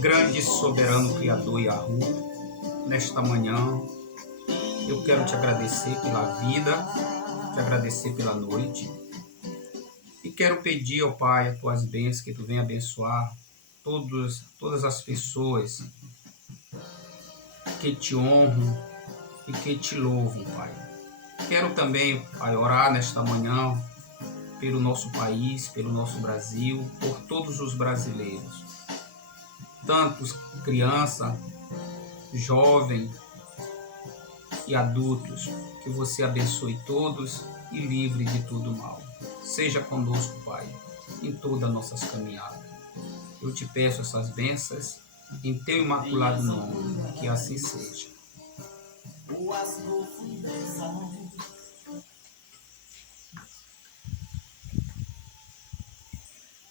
Grande soberano Criador Yahu, nesta manhã eu quero te agradecer pela vida, te agradecer pela noite e quero pedir ao Pai as tuas bênçãos, que tu venha abençoar todas as pessoas que te honram e que te louvam, Pai. Quero também, Pai, orar nesta manhã pelo nosso país, pelo nosso Brasil, por todos os brasileiros, tantos crianças, jovens e adultos, que você abençoe todos e livre de todo mal. Seja conosco, Pai, em todas as nossas caminhadas. Eu te peço essas bênçãos em teu imaculado nome, que assim seja.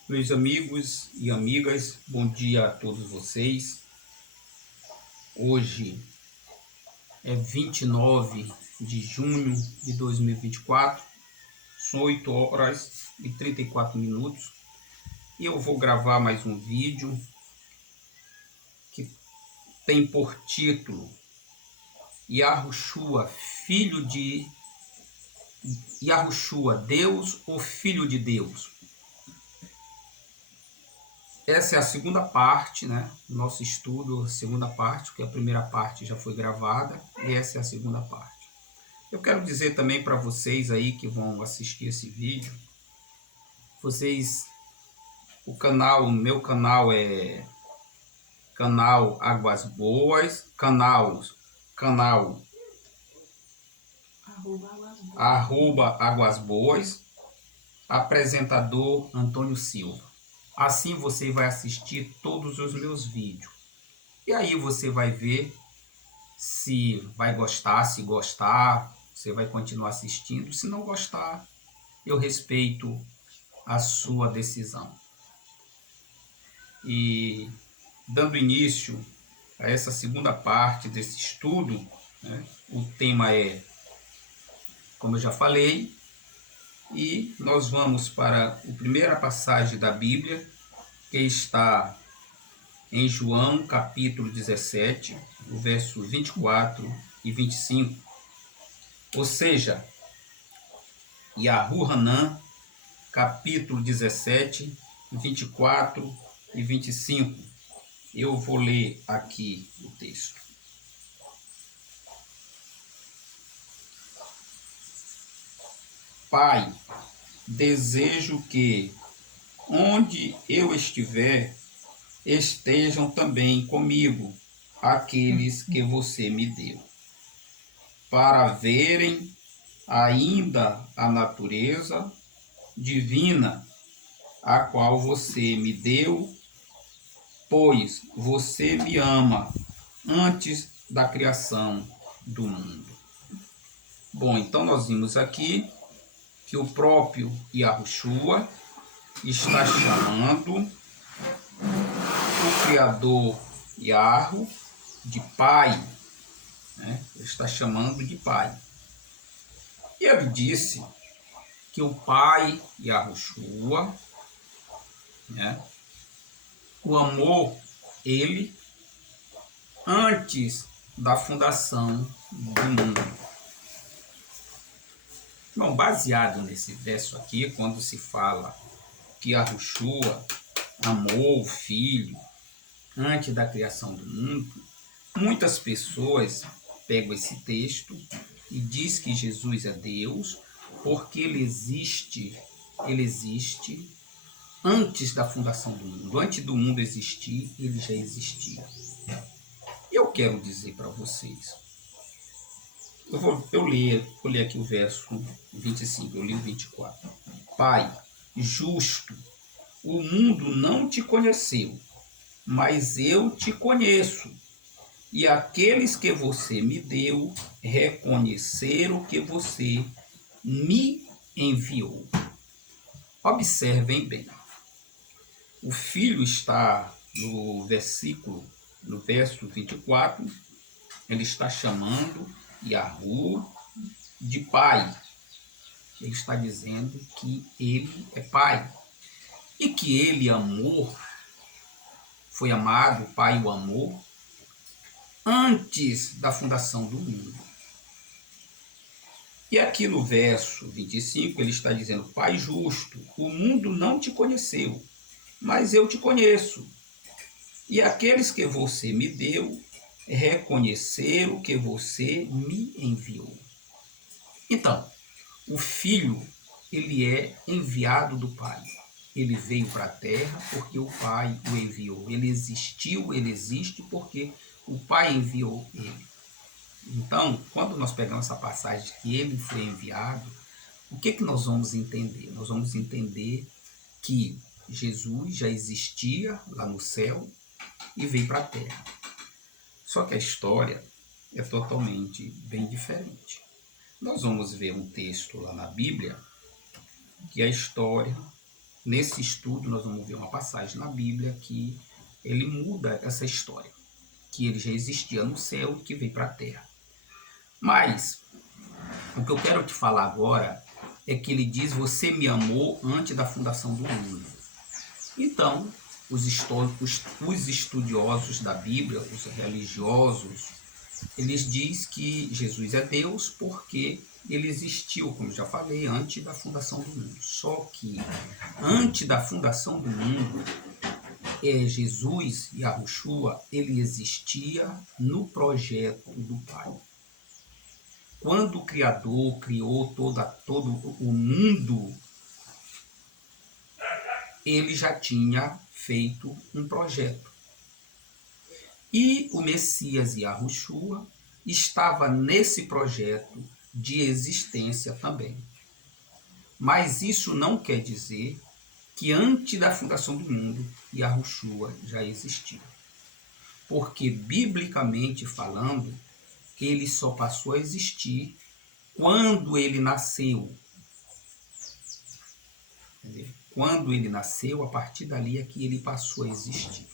Meus amigos e amigas, bom dia a todos vocês. Hoje é 29 de junho de 2024, são 8 horas e 34 minutos e eu vou gravar mais um vídeo que tem por título Yahushua, filho de Yahushua, Deus ou Filho de Deus? Essa é a segunda parte, né? Nosso estudo, a segunda parte, porque a primeira parte já foi gravada e essa é a segunda parte. Eu quero dizer também para vocês aí que vão assistir esse vídeo, o meu canal é canal Águas Boas, canal @Águas Boas, apresentador Antônio Silva. Assim você vai assistir todos os meus vídeos. E aí você vai ver se vai gostar, se gostar, você vai continuar assistindo. Se não gostar, eu respeito a sua decisão. E dando início a essa segunda parte desse estudo, né, o tema é, como eu já falei, e nós vamos para a primeira passagem da Bíblia, que está em João, capítulo 17, o verso 24 e 25. Ou seja, Yahu Hanan, capítulo 17, 24 e 25. Eu vou ler aqui o texto. Pai, desejo que, onde eu estiver, estejam também comigo aqueles que você me deu, para verem ainda a natureza divina a qual você me deu, pois você me ama antes da criação do mundo. Bom, então nós vimos aqui que o próprio Yahushua está chamando o Criador Yahu de Pai, né? Ele está chamando de Pai. E ele disse que o Pai Yahushua, né, o amou ele antes da fundação do mundo. Bom, baseado nesse verso aqui, quando se fala que Yahushua amou o Filho antes da criação do mundo, muitas pessoas pegam esse texto e diz que Jesus é Deus porque ele existe antes da fundação do mundo. Antes do mundo existir, ele já existia. Eu quero dizer para vocês, vou ler aqui o verso 25, eu li o 24. Pai, justo, o mundo não te conheceu, mas eu te conheço. E aqueles que você me deu reconheceram que você me enviou. Observem bem. O Filho está no verso 24, ele está chamando Yahu de Pai. Ele está dizendo que ele é Pai. E que ele amou foi amado, o Pai o amou antes da fundação do mundo. E aqui no verso 25 ele está dizendo: Pai justo, o mundo não te conheceu, mas eu te conheço. E aqueles que você me deu reconheceram que você me enviou. Então, o Filho, ele é enviado do Pai. Ele veio para a Terra porque o Pai o enviou. Ele existiu, ele existe porque o Pai enviou ele. Então, quando nós pegamos essa passagem de que ele foi enviado, o que nós vamos entender? Nós vamos entender que Jesus já existia lá no céu e veio para a Terra. Só que a história é totalmente bem diferente. Nós vamos ver um texto lá na Bíblia que a história, nesse estudo, nós vamos ver uma passagem na Bíblia que ele muda essa história, que ele já existia no céu e que veio para a Terra. Mas o que eu quero te falar agora é que ele diz: você me amou antes da fundação do mundo. Então, os estudiosos da Bíblia, os religiosos, eles dizem que Jesus é Deus porque ele existiu, como já falei, antes da fundação do mundo. Só que antes da fundação do mundo, Jesus, Yahushua, ele existia no projeto do Pai. Quando o Criador criou todo o mundo, ele já tinha feito um projeto. E o Messias Yahushua estava nesse projeto de existência também. Mas isso não quer dizer que antes da fundação do mundo, Yahushua já existia. Porque, biblicamente falando, ele só passou a existir quando ele nasceu. Entendeu? Quando ele nasceu, a partir dali é que ele passou a existir.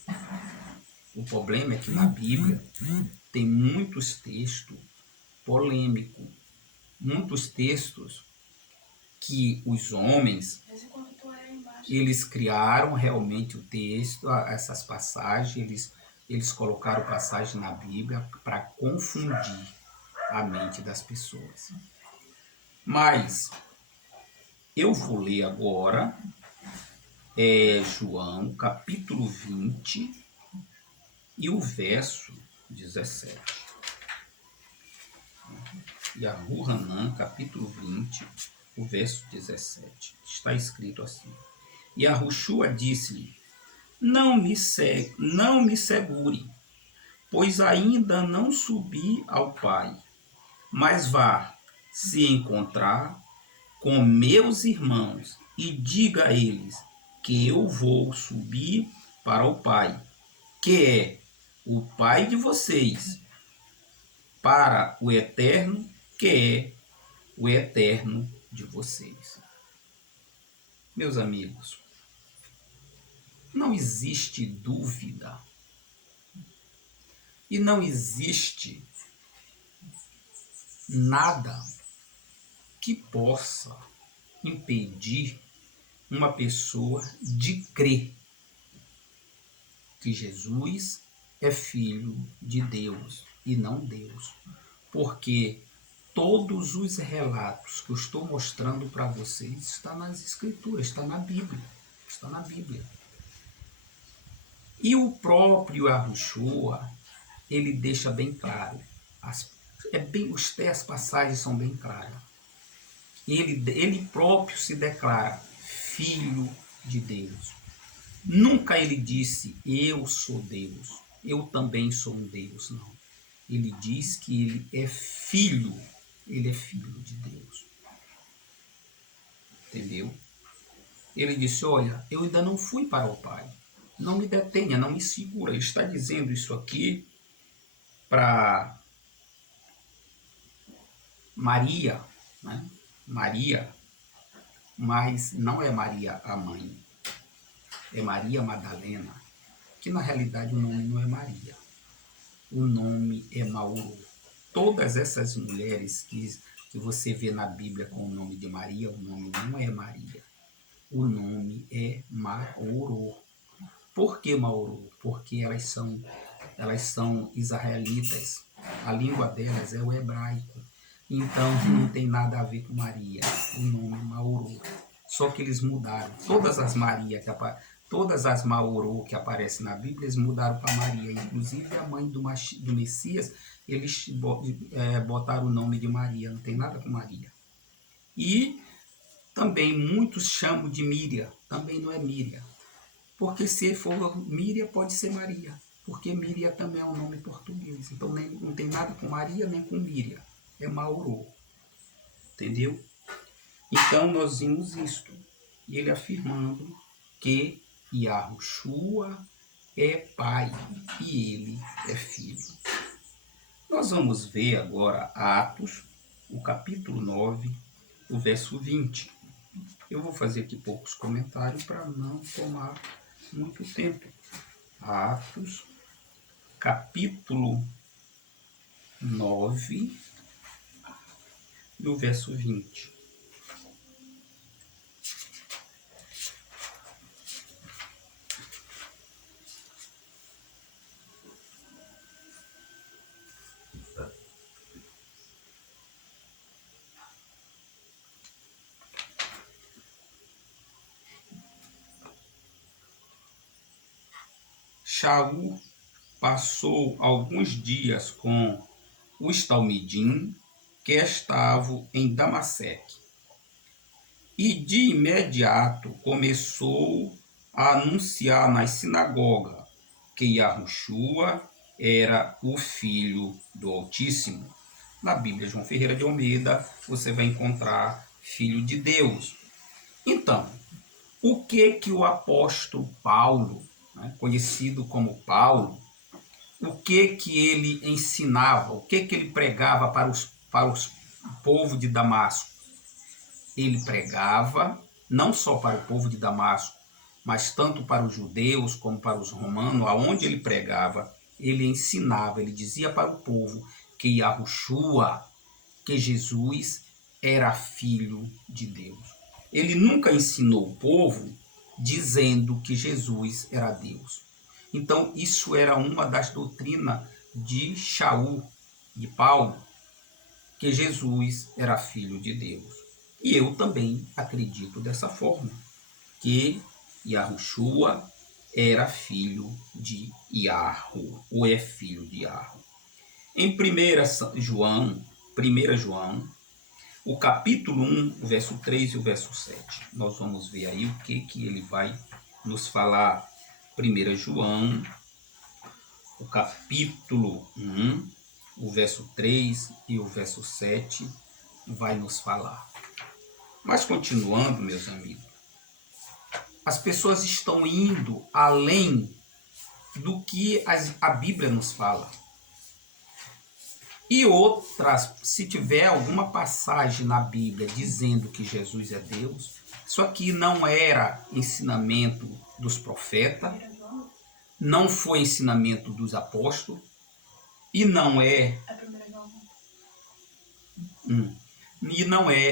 O problema é que na Bíblia tem muitos textos polêmicos, muitos textos que os homens, eles criaram realmente o texto, essas passagens, eles colocaram passagem na Bíblia para confundir a mente das pessoas. Mas eu vou ler agora João, capítulo 20 e o verso 17. Yahu Hanan, capítulo 20, o verso 17. Está escrito assim: Yahushua disse-lhe: não me segure, pois ainda não subi ao Pai, mas vá se encontrar com meus irmãos e diga a eles que eu vou subir para o Pai, que é o Pai de vocês, para o Eterno, que é o Eterno de vocês. Meus amigos, não existe dúvida e não existe nada que possa impedir uma pessoa de crer que Jesus é filho de Deus e não Deus. Porque todos os relatos que eu estou mostrando para vocês estão nas Escrituras, está na Bíblia. Está na Bíblia. E o próprio Yahushua, ele deixa bem claro. As passagens são bem claras. Ele próprio se declara filho de Deus. Nunca ele disse: eu sou Deus, eu também sou um Deus. Não. Ele diz que ele é filho de Deus. Entendeu? Ele disse: olha, eu ainda não fui para o Pai. Não me detenha, não me segura. Ele está dizendo isso aqui para Maria, né? Maria, mas não é Maria a mãe. É Maria Madalena, que na realidade o nome não é Maria. O nome é Mauro. Todas essas mulheres que você vê na Bíblia com o nome de Maria, o nome não é Maria. O nome é Mauro. Por que Mauro? Porque elas são israelitas. A língua delas é o hebraico. Então não tem nada a ver com Maria, o nome Mauro. Só que eles mudaram. Todas as Mauro que aparecem na Bíblia, eles mudaram para Maria. Inclusive a mãe do Messias, eles botaram o nome de Maria. Não tem nada com Maria. E também muitos chamam de Míria. Também não é Míria. Porque se for Míria, pode ser Maria. Porque Míria também é um nome português. Então não tem nada com Maria nem com Míria. É Mauro. Entendeu? Então nós vimos isto. E ele afirmando que Yahushua é pai e ele é filho. Nós vamos ver agora Atos, o capítulo 9, o verso 20. Eu vou fazer aqui poucos comentários para não tomar muito tempo. Atos, capítulo 9, e o verso 20. Shaul passou alguns dias com os talmidim que estavam em Damasceque. E de imediato começou a anunciar nas sinagogas que Yahushua era o Filho do Altíssimo. Na Bíblia João Ferreira de Almeida, você vai encontrar Filho de Deus. Então, o que o apóstolo Paulo, conhecido como Paulo, o que ele ensinava, o que ele pregava para os povo de Damasco? Ele pregava não só para o povo de Damasco, mas tanto para os judeus como para os romanos, aonde ele pregava, ele ensinava, ele dizia para o povo que Yahushua, que Jesus era filho de Deus. Ele nunca ensinou o povo dizendo que Jesus era Deus. Então, isso era uma das doutrinas de Shaul, de Paulo, que Jesus era filho de Deus. E eu também acredito dessa forma, que Yahushua era filho de Yahu, ou é filho de Yahu. Em 1 João, o capítulo 1, o verso 3 e o verso 7. Nós vamos ver aí o que ele vai nos falar. 1 João, o capítulo 1, o verso 3 e o verso 7 vai nos falar. Mas continuando, meus amigos, as pessoas estão indo além do que a Bíblia nos fala. E outras, se tiver alguma passagem na Bíblia dizendo que Jesus é Deus, isso aqui não era ensinamento dos profetas, não foi ensinamento dos apóstolos, e não é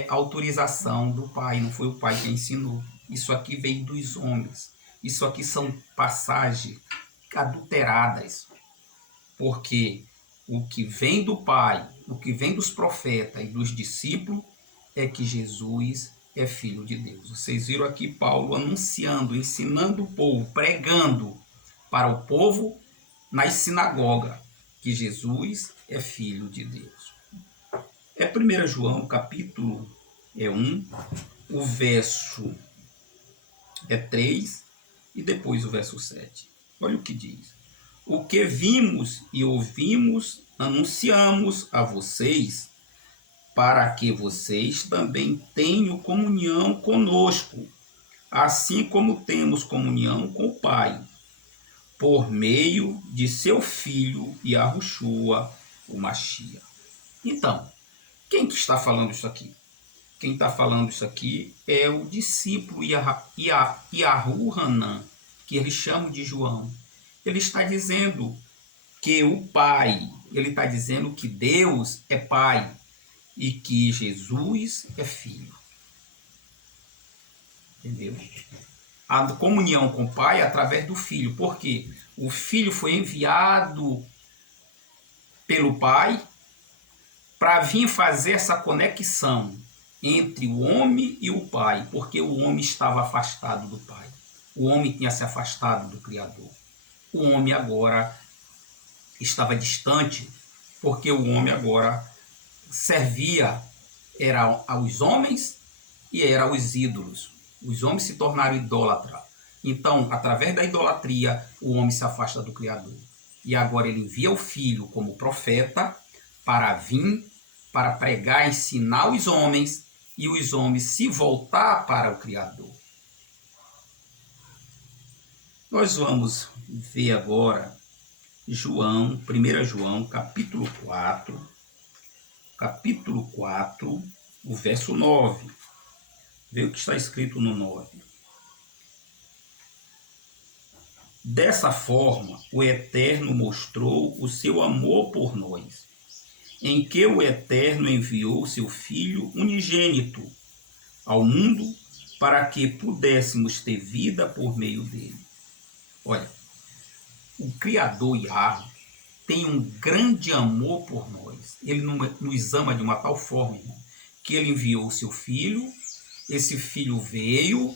autorização do Pai, não foi o Pai que ensinou. Isso aqui veio dos homens. Isso aqui são passagens adulteradas, porque o que vem do Pai, o que vem dos profetas e dos discípulos é que Jesus é Filho de Deus. Vocês viram aqui Paulo anunciando, ensinando o povo, pregando para o povo nas sinagogas que Jesus é Filho de Deus. É 1 João, capítulo 1, o verso 3 e depois o verso 7. Olha o que diz. O que vimos e ouvimos, anunciamos a vocês, para que vocês também tenham comunhão conosco, assim como temos comunhão com o Pai, por meio de seu Filho Yahushua, o Mashiach. Então, quem que está falando isso aqui? Quem está falando isso aqui é o discípulo Yahu Hanan, que eles chamam de João. Ele está dizendo que o Pai, ele está dizendo que Deus é Pai e que Jesus é Filho. Entendeu? a comunhão com o Pai através do Filho. Por quê? O Filho foi enviado pelo Pai para vir fazer essa conexão entre o homem e o Pai, porque o homem estava afastado do Pai. O homem tinha se afastado do Criador. O homem agora estava distante, porque o homem agora servia era aos homens e era aos ídolos. Os homens se tornaram idólatras. Então, através da idolatria, o homem se afasta do Criador. E agora ele envia o Filho como profeta para vir, para pregar, ensinar os homens e os homens se voltar para o Criador. Nós vamos ver agora João, 1 João, capítulo 4, o verso 9. Vê o que está escrito no 9. Dessa forma, o Eterno mostrou o seu amor por nós, em que o Eterno enviou seu Filho unigênito ao mundo para que pudéssemos ter vida por meio dele. Olha, o Criador Yahvé tem um grande amor por nós. Ele nos ama de uma tal forma, irmão, que ele enviou o seu Filho. Esse Filho veio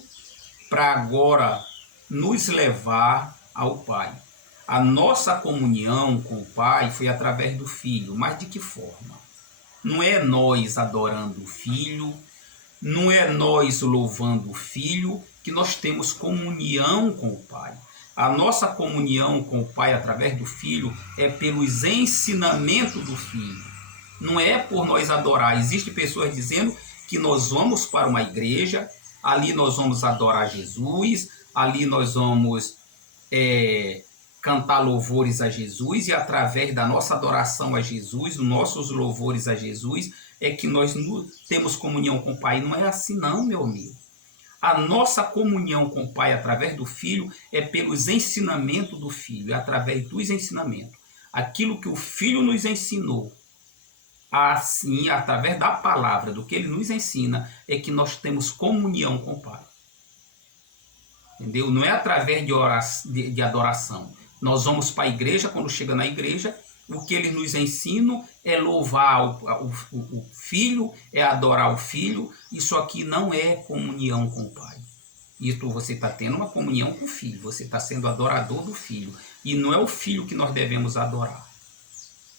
para agora nos levar ao Pai. A nossa comunhão com o Pai foi através do Filho. Mas de que forma? Não é nós adorando o Filho, não é nós louvando o Filho, que nós temos comunhão com o Pai. A nossa comunhão com o Pai através do Filho é pelos ensinamentos do Filho. Não é por nós adorar. Existem pessoas dizendo que nós vamos para uma igreja, ali nós vamos adorar Jesus, ali nós vamos cantar louvores a Jesus, e através da nossa adoração a Jesus, dos nossos louvores a Jesus, é que nós temos comunhão com o Pai. Não é assim não, meu amigo. A nossa comunhão com o Pai através do Filho é pelos ensinamentos do Filho, é através dos ensinamentos. Aquilo que o Filho nos ensinou, assim, através da palavra, do que ele nos ensina, é que nós temos comunhão com o Pai. Entendeu? Não é através de adoração. Nós vamos para a igreja, quando chega na igreja, o que eles nos ensinam é louvar o Filho, é adorar o Filho. Isso aqui não é comunhão com o Pai. Isso você está tendo uma comunhão com o Filho, você está sendo adorador do Filho. E não é o Filho que nós devemos adorar,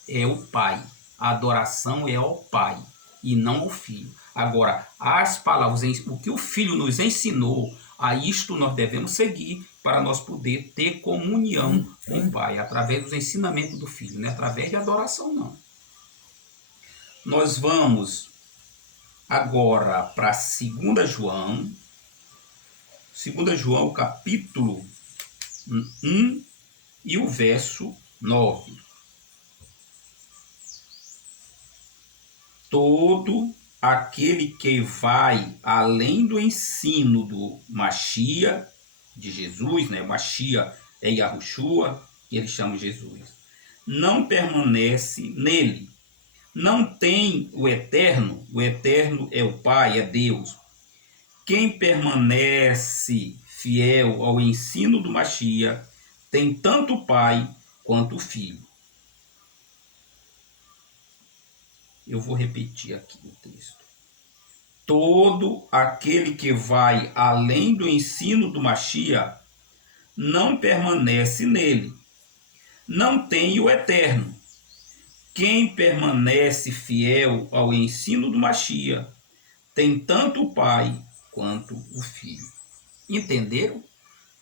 é o Pai. A adoração é ao Pai e não ao Filho. Agora, as palavras, o que o Filho nos ensinou, a isto nós devemos seguir para nós poder ter comunhão com o Pai, através dos ensinamentos do Filho, não é através de adoração, não. Nós vamos agora para 2 João, capítulo 1 e o verso 9. Todo aquele que vai além do ensino do Mashiach, de Jesus, né? Mashiach é Yahushua, que eles chamam Jesus, não permanece nele. Não tem o Eterno é o Pai, é Deus. Quem permanece fiel ao ensino do Mashiach tem tanto o Pai quanto o Filho. Eu vou repetir aqui o texto. Todo aquele que vai além do ensino do Mashiach não permanece nele. Não tem o Eterno. Quem permanece fiel ao ensino do Mashiach tem tanto o Pai quanto o Filho. Entenderam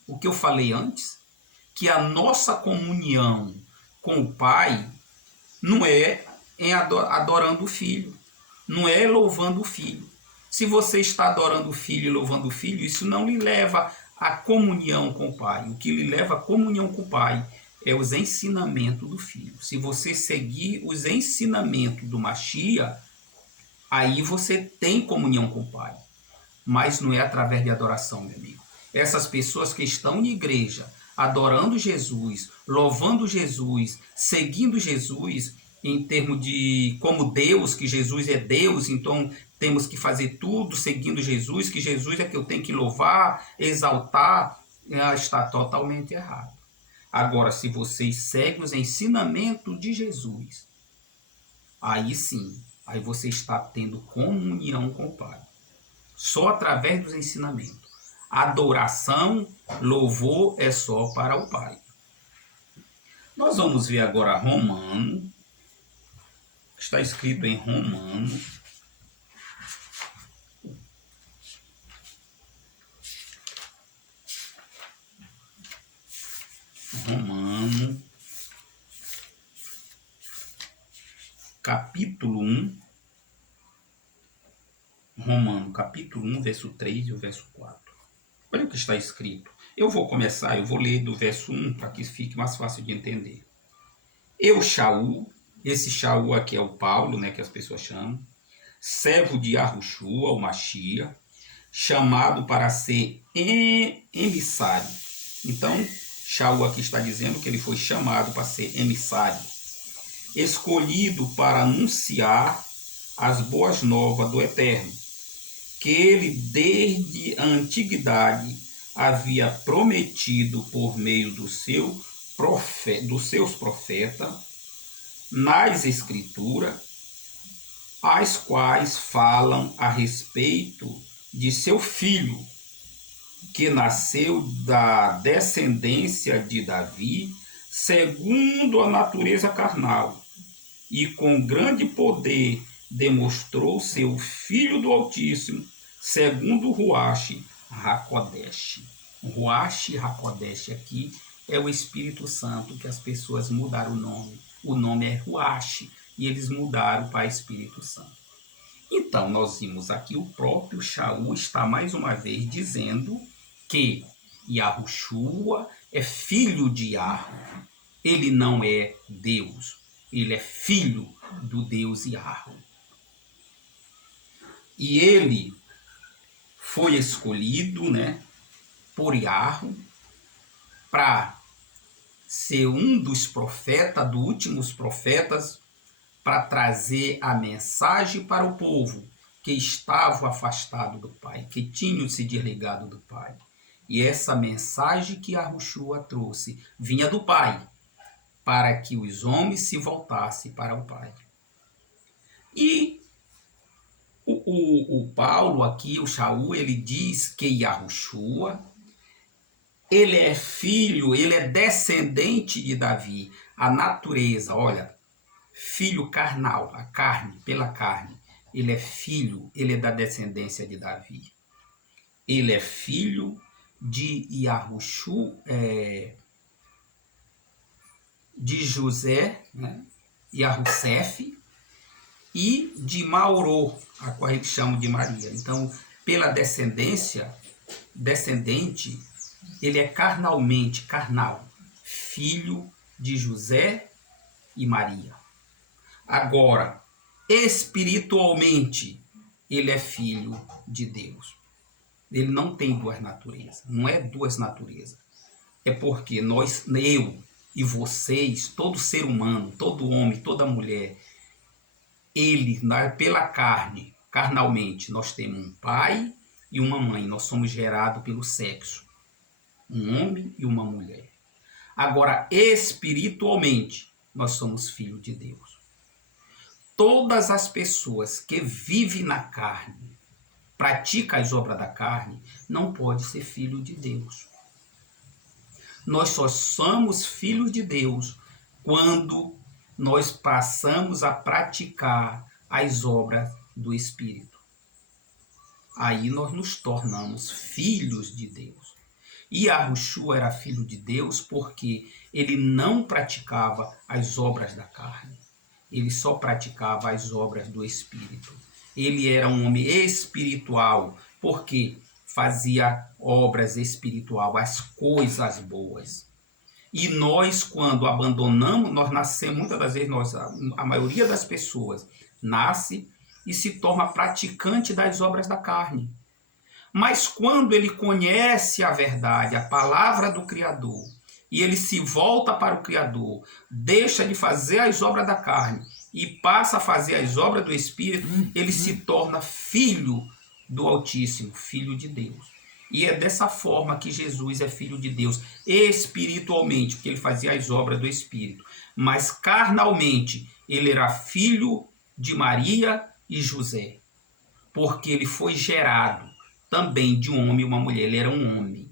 o que eu falei antes? Que a nossa comunhão com o Pai não é adorando o Filho, não é louvando o Filho. Se você está adorando o Filho e louvando o Filho, isso não lhe leva à comunhão com o Pai. O que lhe leva à comunhão com o Pai é os ensinamentos do Filho. Se você seguir os ensinamentos do Mashiach, aí você tem comunhão com o Pai. Mas não é através de adoração, meu amigo. Essas pessoas que estão em igreja, adorando Jesus, louvando Jesus, seguindo Jesus, em termos de como Deus, que Jesus é Deus, então temos que fazer tudo seguindo Jesus, que Jesus é que eu tenho que louvar, exaltar, está totalmente errado. Agora, se vocês seguem os ensinamentos de Jesus, aí sim, aí você está tendo comunhão com o Pai. Só através dos ensinamentos. Adoração, louvor é só para o Pai. Nós vamos ver agora Romano. Está escrito em Romano. Romano, capítulo 1. Romano, capítulo 1, verso 3 e o verso 4. Olha o que está escrito. Eu vou ler do verso 1 para que fique mais fácil de entender. Eu, Shaul, esse Shaul aqui é o Paulo, né, que as pessoas chamam, servo de Yahushua, o Machia, chamado para ser emissário. Então, Shaul aqui está dizendo que ele foi chamado para ser emissário, escolhido para anunciar as boas novas do Eterno, que ele desde a antiguidade havia prometido por meio dos seus profetas nas Escrituras, as quais falam a respeito de seu filho, que nasceu da descendência de Davi, segundo a natureza carnal, e com grande poder demonstrou ser o Filho do Altíssimo, segundo Ruach HaKodesh. Ruach HaKodesh aqui é o Espírito Santo, que as pessoas mudaram o nome. O nome é Ruach, e eles mudaram para Espírito Santo. Então, nós vimos aqui o próprio Shaul está mais uma vez dizendo que Yahushua é filho de Yahweh. Ele não é Deus, ele é filho do Deus Yahweh. E ele foi escolhido, né, por Yahweh para ser um dos profetas, dos últimos profetas, para trazer a mensagem para o povo que estava afastado do Pai, que tinham se desligado do Pai. E essa mensagem que Yahushua trouxe vinha do Pai, para que os homens se voltassem para o Pai. E o Paulo aqui, o Shaul, ele diz que Yahushua, ele é filho, ele é descendente de Davi. A natureza, olha, filho carnal, a carne, pela carne. Ele é filho, ele é da descendência de Davi. Ele é filho de Yahushua, de José, né, Yahussef, e de Maurô, a qual eles chamam de Maria. Então, pela descendente, ele é carnal, filho de José e Maria. Agora, espiritualmente, ele é filho de Deus. Ele não tem duas naturezas, não é duas naturezas. É porque eu e vocês, todo ser humano, todo homem, toda mulher, ele, pela carne, carnalmente, nós temos um pai e uma mãe. Nós somos gerados pelo sexo. Um homem e uma mulher. Agora, espiritualmente, nós somos filhos de Deus. Todas as pessoas que vivem na carne, praticam as obras da carne, não podem ser filho de Deus. Nós só somos filhos de Deus quando nós passamos a praticar as obras do Espírito. Aí nós nos tornamos filhos de Deus. E Yahushua era filho de Deus porque ele não praticava as obras da carne. Ele só praticava as obras do Espírito. Ele era um homem espiritual porque fazia obras espirituais, as coisas boas. E nós, quando abandonamos, nós nascemos, muitas das vezes, a maioria das pessoas nasce e se torna praticante das obras da carne. Mas quando ele conhece a verdade, a palavra do Criador, e ele se volta para o Criador, deixa de fazer as obras da carne e passa a fazer as obras do Espírito, ele se torna filho do Altíssimo, filho de Deus. E é dessa forma que Jesus é filho de Deus, espiritualmente, porque ele fazia as obras do Espírito. Mas carnalmente, ele era filho de Maria e José, porque ele foi gerado também de um homem e uma mulher, ele era um homem.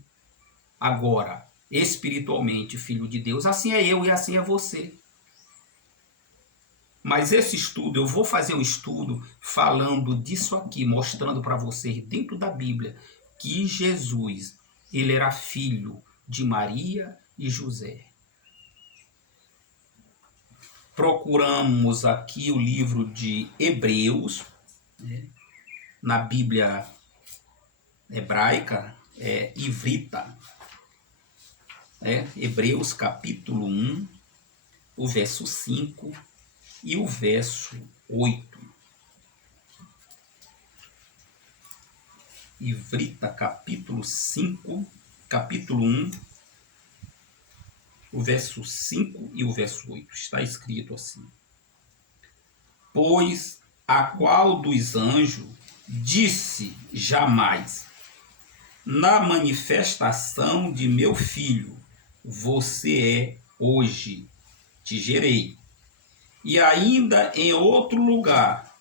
Agora, espiritualmente, filho de Deus, assim é eu e assim é você. Mas esse estudo, eu vou fazer um estudo falando disso aqui, mostrando para vocês dentro da Bíblia que Jesus, ele era filho de Maria e José. Procuramos aqui o livro de Hebreus, né? Na Bíblia hebraica, ivrita. Hebreus capítulo 1, o verso 5 e o verso 8. Ivrita capítulo 1, o verso 5 e o verso 8. Está escrito assim: Pois a qual dos anjos disse jamais, na manifestação de meu filho, você é hoje, te gerei. E ainda em outro lugar,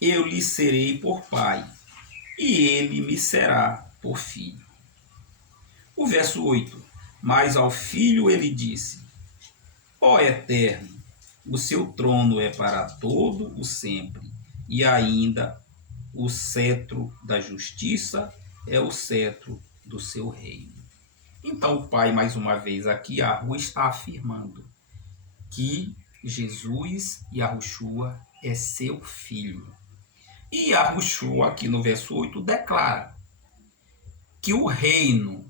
eu lhe serei por pai, e ele me será por filho. O verso 8. Mas ao filho ele disse: Ó Eterno, o seu trono é para todo o sempre, e ainda o cetro da justiça é o cetro do seu reino. Então o pai, mais uma vez aqui, a rua está afirmando que Jesus, Yahushua, é seu filho. E Yahushua, aqui no verso 8, declara que o reino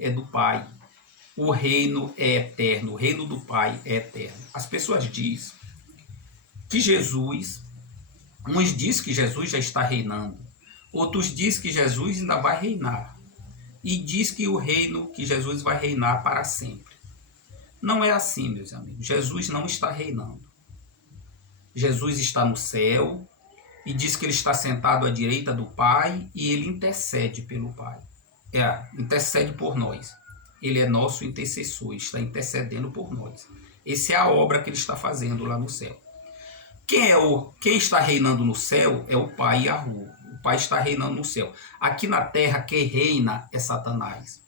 é do Pai. O reino é eterno, o reino do Pai é eterno. As pessoas dizem que Jesus, uns dizem que Jesus já está reinando, outros dizem que Jesus ainda vai reinar, e diz que o reino, que Jesus vai reinar para sempre. Não é assim, meus amigos. Jesus não está reinando. Jesus está no céu e diz que ele está sentado à direita do Pai e ele intercede pelo Pai. Intercede por nós. Ele é nosso intercessor, está intercedendo por nós. Essa é a obra que ele está fazendo lá no céu. Quem está reinando no céu é o Pai e a rua. O Pai está reinando no céu. Aqui na terra, quem reina é Satanás.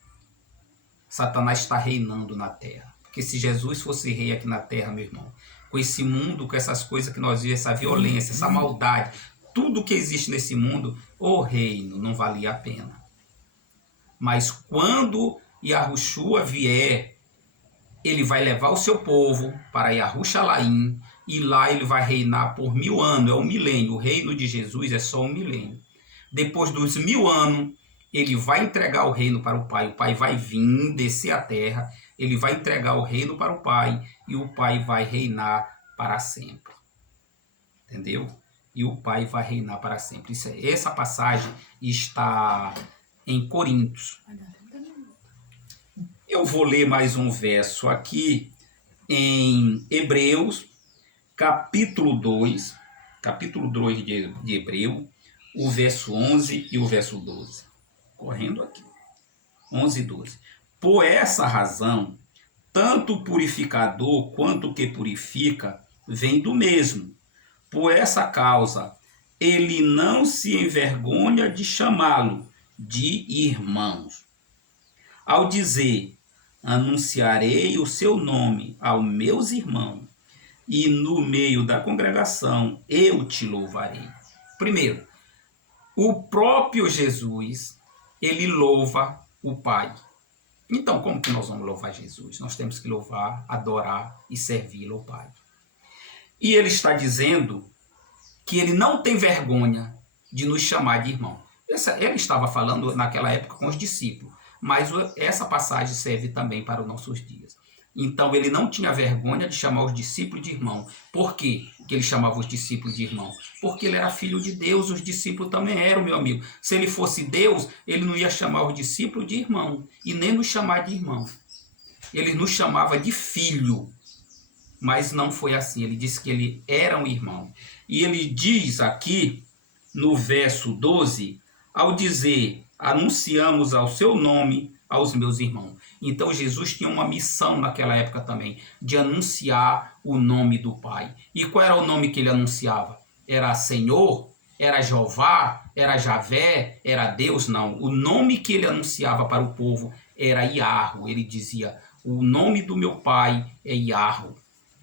Satanás está reinando na terra. Porque se Jesus fosse rei aqui na terra, meu irmão, com esse mundo, com essas coisas que nós vimos, essa violência, essa maldade, tudo que existe nesse mundo, o reino não valia a pena. Mas quando Yahushua vier, ele vai levar o seu povo para Yahushalaim, e lá ele vai reinar por 1000 anos, é um milênio. O reino de Jesus é só um milênio. Depois dos 1000 anos, ele vai entregar o reino para o Pai vai vir, descer a terra, ele vai entregar o reino para o Pai, e o Pai vai reinar para sempre. Entendeu? E o Pai vai reinar para sempre. Essa passagem está em Coríntios. Eu vou ler mais um verso aqui em Hebreus, capítulo 2 de Hebreu, o verso 11 e o verso 12. Correndo aqui. 11 e 12. Por essa razão, tanto o purificador quanto o que purifica vem do mesmo. Por essa causa, ele não se envergonha de chamá-lo de irmãos. Ao dizer, anunciarei o seu nome aos meus irmãos, e no meio da congregação eu te louvarei. Primeiro, o próprio Jesus, ele louva o Pai. Então, como que nós vamos louvar Jesus? Nós temos que louvar, adorar e servir ao Pai. E ele está dizendo que ele não tem vergonha de nos chamar de irmão. Ele estava falando naquela época com os discípulos, mas essa passagem serve também para os nossos dias. Então, ele não tinha vergonha de chamar os discípulos de irmão. Por quê que ele chamava os discípulos de irmão? Porque ele era filho de Deus, os discípulos também eram, meu amigo. Se ele fosse Deus, ele não ia chamar os discípulos de irmão, e nem nos chamar de irmão. ele nos chamava de filho, mas não foi assim. Ele disse que ele era um irmão. E ele diz aqui, no verso 12, ao dizer, anunciamos ao seu nome aos meus irmãos. Então Jesus tinha uma missão naquela época também, de anunciar o nome do Pai. E qual era o nome que ele anunciava? Era Senhor? Era Jeová? Era Javé? Era Deus? Não. O nome que ele anunciava para o povo era Iarro. Ele dizia, o nome do meu Pai é Iarro.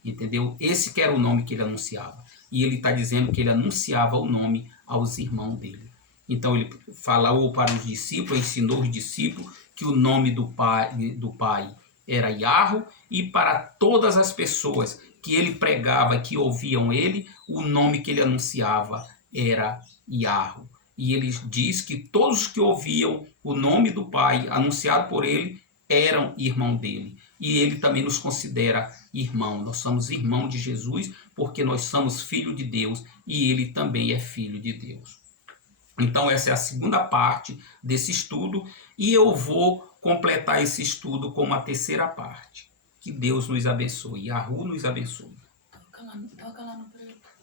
Entendeu? Esse que era o nome que ele anunciava. E ele está dizendo que ele anunciava o nome aos irmãos dele. Então ele falou para os discípulos, ensinou os discípulos que o nome do Pai era Iarro, e para todas as pessoas que ele pregava, que ouviam ele, o nome que ele anunciava era Iarro. E ele diz que todos os que ouviam o nome do Pai anunciado por ele eram irmão dele. E ele também nos considera irmão. Nós somos irmão de Jesus porque nós somos filho de Deus e ele também é filho de Deus. Então essa é a segunda parte desse estudo e eu vou completar esse estudo com uma terceira parte. Que Deus nos abençoe. Yahu nos abençoe. Toca lá no preto.